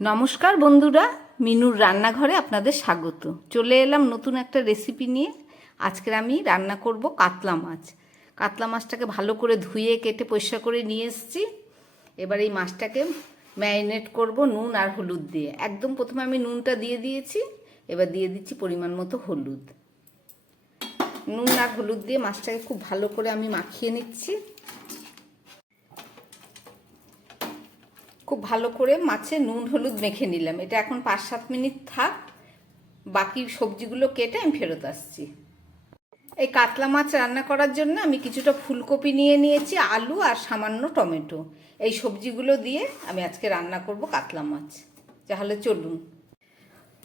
নমস্কার বন্ধুরা, মিনুর রান্নাঘরে আপনাদের স্বাগত। চলে এলাম নতুন একটা রেসিপি নিয়ে। আজকের আমি রান্না করব কাতলা মাছ। কাতলা মাছটাকে ভালো করে ধুয়ে, কেটে পরিষ্কার করে নিয়ে এসেছি। এবার এই মাছটাকে ম্যারিনেট করব নুন আর হলুদ দিয়ে। একদম প্রথমে আমি নুনটা দিয়ে দিয়েছি। এবার দিয়ে দিচ্ছি পরিমাণ মতো হলুদ। নুন আর হলুদ দিয়ে মাছটাকে খুব ভালো করে আমি মাখিয়ে নিচ্ছি। খুব ভালো করে মাছে নুন, হলুদ মেখে নিলাম। এটা এখন পাঁচ, সাত মিনিট থাক। বাকি সবজিগুলো কেটে আমি ফেরত আসছি। এই কাতলা মাছ রান্না করার জন্য আমি কিছুটা ফুলকপি নিয়ে নিয়েছি, আলু আর সামান্য টমেটো। এই সবজিগুলো দিয়ে আমি আজকে রান্না করব কাতলা মাছ। তাহলে চলুন।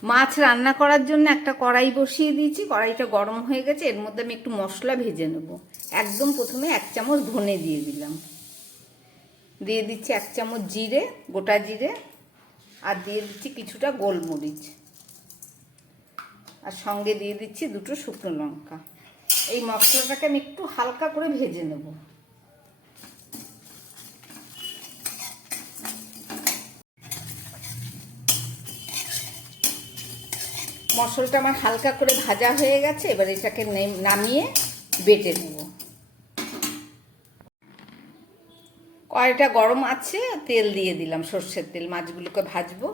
মাছ রান্না করার জন্য একটা কড়াই বসিয়ে দিয়েছি। কড়াইটা গরম হয়ে গেছে। এর মধ্যে আমি একটু মশলা ভেজে নেব। একদম প্রথমে এক চামচ ধনে দিয়ে দিলাম। দিয়ে দিচ্ছি এক চামচ জিরে, গোটা জিরে, আর দিয়ে দিচ্ছি কিছুটা গোলমরিচ। আর সঙ্গে দিয়ে দিচ্ছি দুটো শুকনো লঙ্কা। এই মশলাটাকে আমি একটু হালকা করে ভেজে নেব। মশলাটা আমার হালকা করে ভাজা হয়ে গেছে, এবার এটাকে নামিয়ে বেটে নেব। কড়াইটা গরম আছে তেল দিয়ে দিলাম সর্ষের তেল মাছগুলোকে ভাজবো।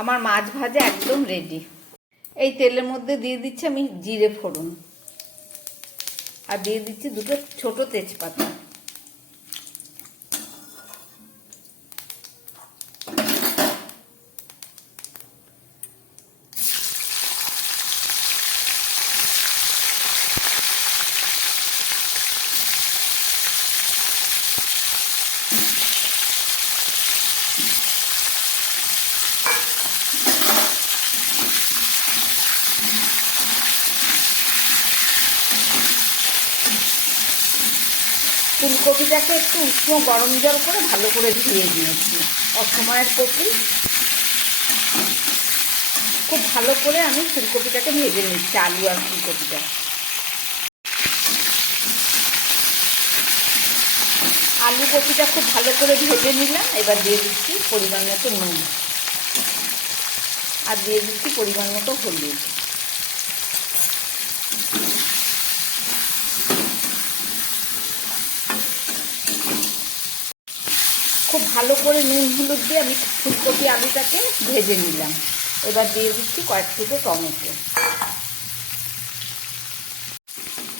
আমার মাছ ভাজা একদম রেডি এই তেলের মধ্যে দিয়ে দিচ্ছি আমি জিরে ফোড়ন। আর দিয়ে দিচ্ছি দুটো ছোট তেজপাতা। ফুলকপিটাকে একটু উষ্ণ গরম জল করে ভালো করে ধুয়ে নিয়েছি। অসময়ের কপি। খুব ভালো করে আমি ফুলকপিটাকে ভেজে নিচ্ছি, আলু আর ফুলকপিটা। আলু কপিটা খুব ভালো করে ভেজে নিলাম, এবার দিয়ে দিচ্ছি পরিমাণ মতো নুন। আর দিয়ে দিচ্ছি পরিমাণ মতো হলুদ। ভালো করে নুন হলুদ দিয়ে আমি ফুলকপি আলুটাকে ভেজে নিলাম। এবার দিয়ে দিচ্ছি কয়েক টুকরো টমেটো।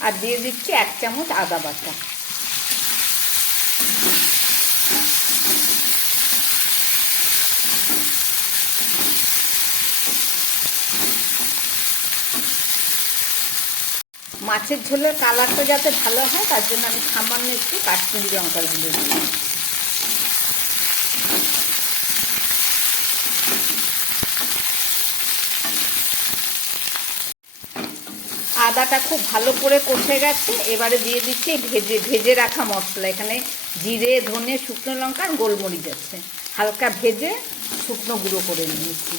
আর দিয়ে দিচ্ছি এক চামচ আদা বাটা। মাছের ঝোলের কালারটা যাতে ভালো হয়, তার জন্য আমি সামান্য একটু কাশ্মীরি লঙ্কার গুঁড়ো দিলাম। আদাটা খুব ভালো করে কষে গেছে। এবারে দিয়ে দিচ্ছি ভেজে ভেজে রাখা মশলা। এখানে জিরে, ধনে, শুকনো লঙ্কা আর গোলমরিচ আছে। হালকা ভেজে শুকনো গুঁড়ো করে নিয়েছি।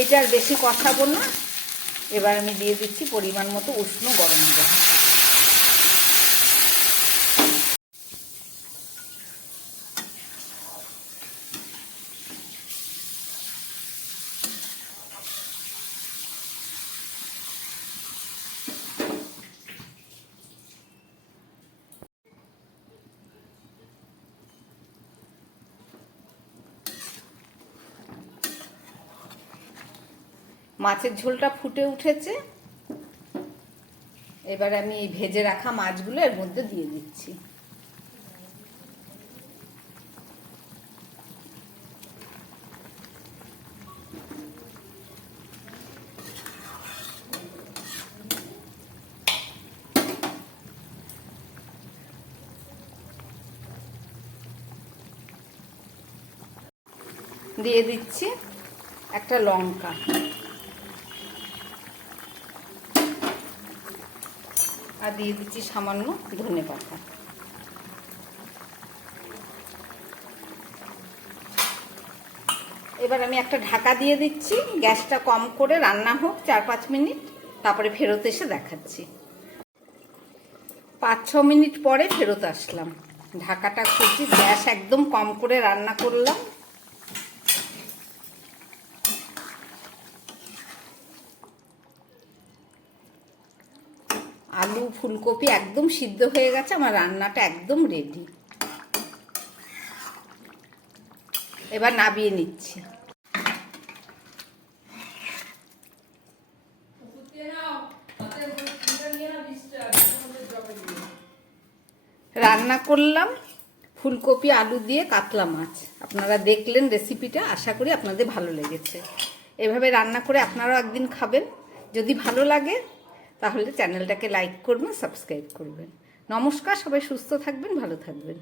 এটা আর বেশি কষাবো না। এবার আমি দিয়ে দিচ্ছি পরিমাণ মতো উষ্ণ গরম জল। মাছের ঝোলটা ফুটে উঠেছে। এবার আমি এই ভেজে রাখা মাছগুলো এর মধ্যে দিয়ে দিচ্ছি। দিয়ে দিচ্ছি একটা লঙ্কা। আর দিয়ে দিচ্ছি সামান্য ধনে পাতা। এবার আমি একটা ঢাকা দিয়ে দিচ্ছি, গ্যাসটা কম করে রান্না হোক চার পাঁচ মিনিট, তারপরে ফেরত এসে দেখাচ্ছি। পাঁচ ছ মিনিট পরে ফেরত আসলাম। ঢাকাটা খুঁজছি গ্যাস একদম কম করে রান্না করলাম। আলু ফুলকপি একদম সিদ্ধ হয়ে গেছে, আমার রান্নাটা একদম রেডি এবার নাবিয়ে নিচ্ছি। রান্না করলাম ফুলকপি, আলু দিয়ে কাতলা মাছ। আপনারা দেখলেন রেসিপিটা আশা করি আপনাদের ভালো লেগেছে। এভাবে রান্না করে আপনারাও একদিন খাবেন। যদি ভালো লাগে তাহলে চ্যানেলটাকে লাইক করবেন সাবস্ক্রাইব করবেন। নমস্কার সবাই সুস্থ থাকবেন ভালো থাকবেন।